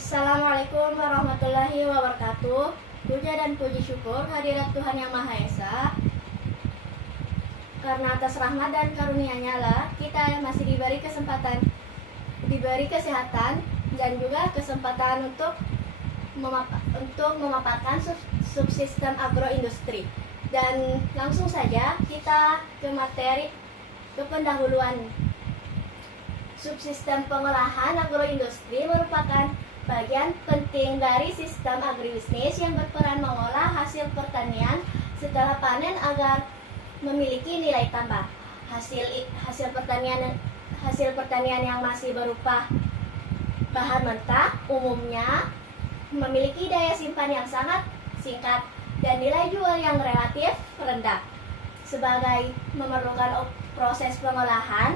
Assalamualaikum warahmatullahi wabarakatuh. Puja dan puji syukur hadirat Tuhan Yang Maha Esa. Karena atas rahmat dan karunia-Nya lah kita masih diberi kesehatan dan juga kesempatan untuk memaparkan subsistem agroindustri. Dan langsung saja kita ke materi pendahuluan. Subsistem pengolahan agroindustri merupakan bagian penting dari sistem agribisnis yang berperan mengolah hasil pertanian setelah panen agar memiliki nilai tambah. Hasil pertanian yang masih berupa bahan mentah umumnya memiliki daya simpan yang sangat singkat dan nilai jual yang relatif rendah. Sebagai memerlukan proses pengolahan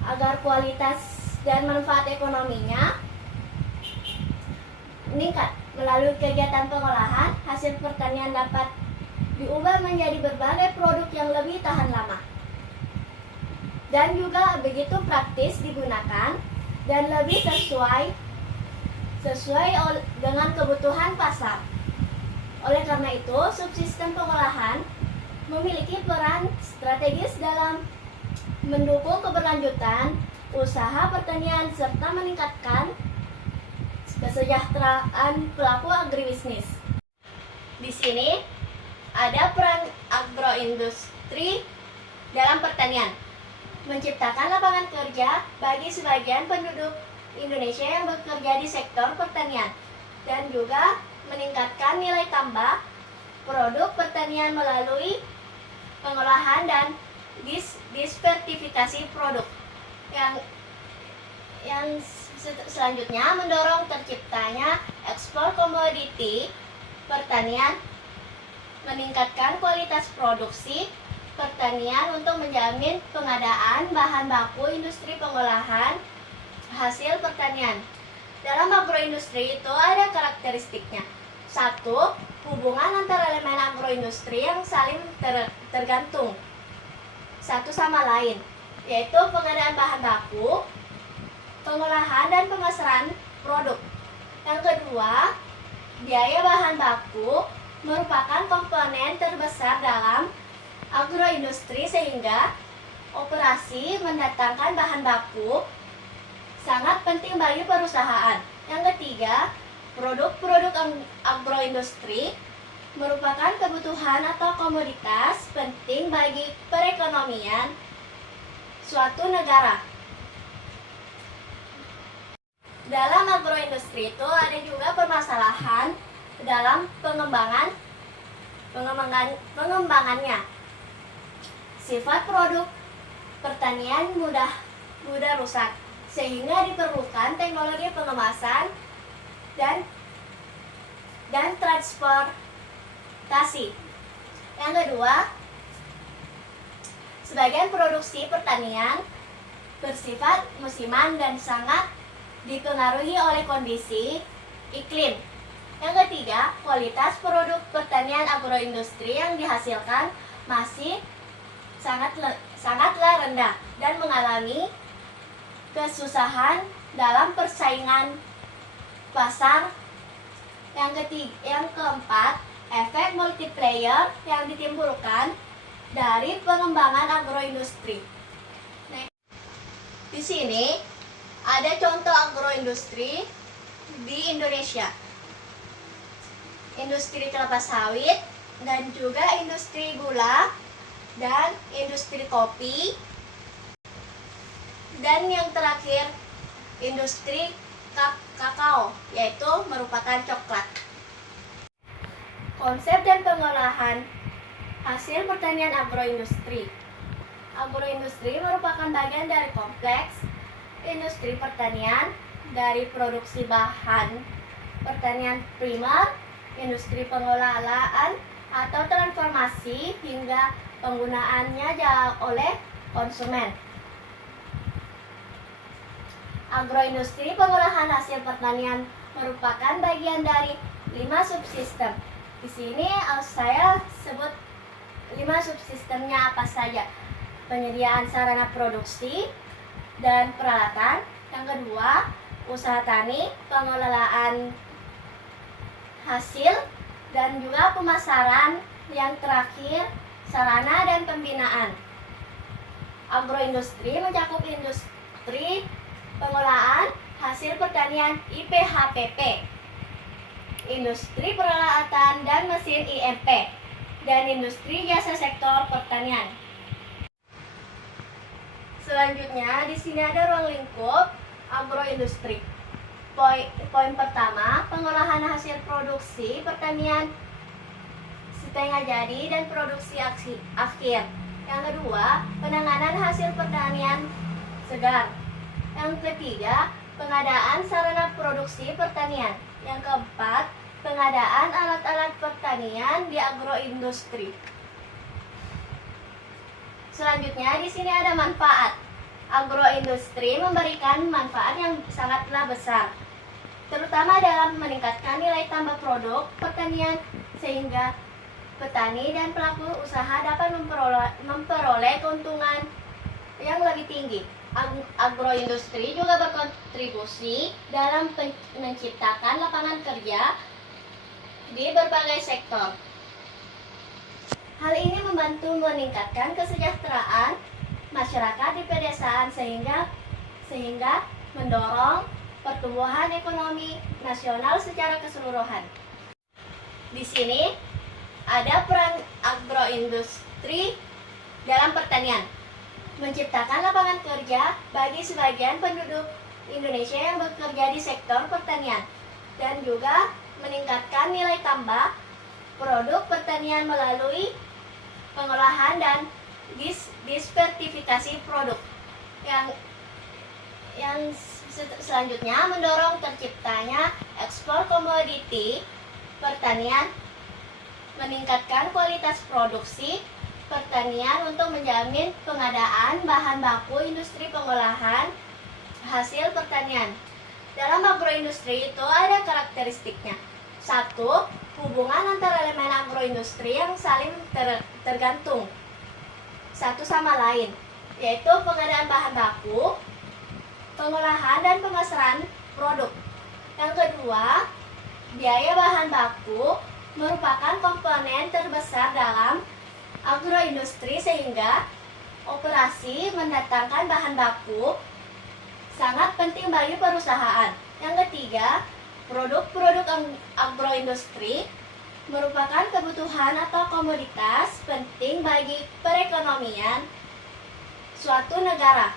agar kualitas dan manfaat ekonominya meningkat. Melalui kegiatan pengolahan, hasil pertanian dapat diubah menjadi berbagai produk yang lebih tahan lama dan juga begitu praktis digunakan dan lebih sesuai dengan kebutuhan pasar. Oleh karena itu, subsistem pengolahan memiliki peran strategis dalam mendukung keberlanjutan usaha pertanian serta meningkatkan kesejahteraan pelaku agribisnis. Di sini ada peran agroindustri dalam pertanian, menciptakan lapangan kerja bagi sebagian penduduk Indonesia yang bekerja di sektor pertanian dan juga meningkatkan nilai tambah produk pertanian melalui pengolahan dan diversifikasi produk. Yang selanjutnya mendorong terciptanya ekspor komoditi pertanian, meningkatkan kualitas produksi pertanian untuk menjamin pengadaan bahan baku industri pengolahan hasil pertanian. Dalam agroindustri itu ada karakteristiknya. 1. Hubungan antara elemen agroindustri yang saling tergantung satu sama lain, yaitu pengadaan bahan baku, pengolahan dan pemasaran produk. Yang kedua, biaya bahan baku merupakan komponen terbesar dalam agroindustri sehingga operasi mendatangkan bahan baku sangat penting bagi perusahaan. Yang ketiga, produk-produk agroindustri merupakan kebutuhan atau komoditas penting bagi perekonomian suatu negara. Dalam agroindustri itu ada juga permasalahan dalam pengembangannya. Sifat produk pertanian mudah rusak, sehingga diperlukan teknologi pengemasan dan transportasi. Yang kedua, sebagian produksi pertanian bersifat musiman dan sangat dipengaruhi oleh kondisi iklim. Yang ketiga, kualitas produk pertanian agroindustri yang dihasilkan masih sangatlah rendah dan mengalami kesusahan dalam persaingan pasar. Yang keempat, efek multiplier yang ditimbulkan dari pengembangan agroindustri. Di sini ada contoh agroindustri di Indonesia. Industri kelapa sawit dan juga industri gula dan industri kopi. Dan yang terakhir, industri kakao, yaitu merupakan coklat. Konsep dan pengolahan hasil pertanian agroindustri. Agroindustri merupakan bagian dari kompleks industri pertanian, dari produksi bahan pertanian primer, industri pengelolaan atau transformasi hingga penggunaannya oleh konsumen. Agroindustri pengolahan hasil pertanian merupakan bagian dari 5 subsistem. Di sini saya sebut 5 subsistemnya apa saja. Penyediaan sarana produksi dan peralatan. Yang kedua, usaha tani, pengelolaan hasil, dan juga pemasaran. Yang terakhir, sarana dan pembinaan. Agroindustri mencakup industri pengolahan hasil pertanian IPHPP, industri peralatan dan mesin IMP, dan industri jasa sektor pertanian. Selanjutnya, di sini ada ruang lingkup agroindustri. Poin pertama, pengolahan hasil produksi pertanian setengah jadi dan produksi akhir. Yang kedua, penanganan hasil pertanian segar. Yang ketiga, pengadaan sarana produksi pertanian. Yang keempat, pengadaan alat-alat pertanian di agroindustri. Selanjutnya, di sini ada manfaat. Agroindustri memberikan manfaat yang sangatlah besar, terutama dalam meningkatkan nilai tambah produk pertanian sehingga petani dan pelaku usaha dapat memperoleh keuntungan yang lebih tinggi. Agroindustri juga berkontribusi dalam menciptakan lapangan kerja di berbagai sektor. Hal ini membantu meningkatkan kesejahteraan masyarakat di pedesaan sehingga mendorong pertumbuhan ekonomi nasional secara keseluruhan. Di sini ada peran agroindustri dalam pertanian, menciptakan lapangan kerja bagi sebagian penduduk Indonesia yang bekerja di sektor pertanian, dan juga meningkatkan nilai tambah produk pertanian melalui pengolahan dan diversifikasi produk. Yang selanjutnya mendorong terciptanya ekspor komoditi pertanian, meningkatkan kualitas produksi pertanian untuk menjamin pengadaan bahan baku industri pengolahan hasil pertanian. Dalam agroindustri itu ada karakteristiknya. 1. Hubungan antara elemen agroindustri yang saling tergantung satu sama lain, yaitu pengadaan bahan baku, pengolahan dan pemasaran produk. Yang kedua, biaya bahan baku merupakan komponen terbesar dalam agroindustri sehingga operasi mendatangkan bahan baku sangat penting bagi perusahaan. Yang ketiga, produk-produk agroindustri merupakan kebutuhan atau komoditas penting bagi perekonomian suatu negara.